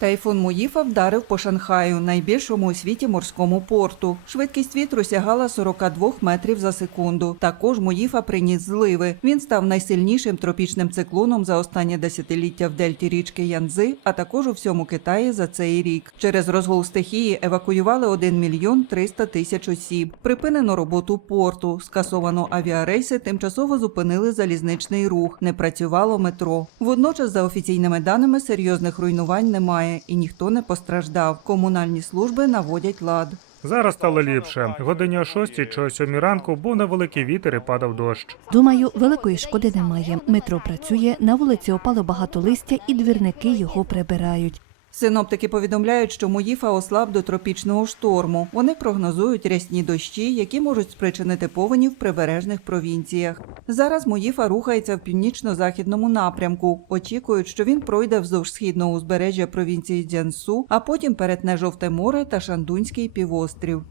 Тайфун Муїфа вдарив по Шанхаю, найбільшому у світі морському порту. Швидкість вітру сягала 42 метрів за секунду. Також Муїфа приніс зливи. Він став найсильнішим тропічним циклоном за останнє десятиліття в дельті річки Янзи, а також у всьому Китаї за цей рік. Через розгул стихії евакуювали 1 мільйон 300 тисяч осіб. Припинено роботу порту, скасовано авіарейси, тимчасово зупинили залізничний рух, не працювало метро. Водночас, за офіційними даними, серйозних руйнувань немає і ніхто не постраждав. Комунальні служби наводять лад. Зараз стало ліпше. Годині о 6 чи о 7 ранку був невеликий вітер і падав дощ. Думаю, великої шкоди немає. Метро працює, на вулиці опало багато листя, і двірники його прибирають. Синоптики повідомляють, що Муїфа ослаб до тропічного шторму. Вони прогнозують рясні дощі, які можуть спричинити повені в прибережних провінціях. Зараз Моїфа рухається в північно-західному напрямку. Очікують, що він пройде вздовж східного узбережжя провінції Дзянсу, а потім перетне Жовте море та Шандунський півострів.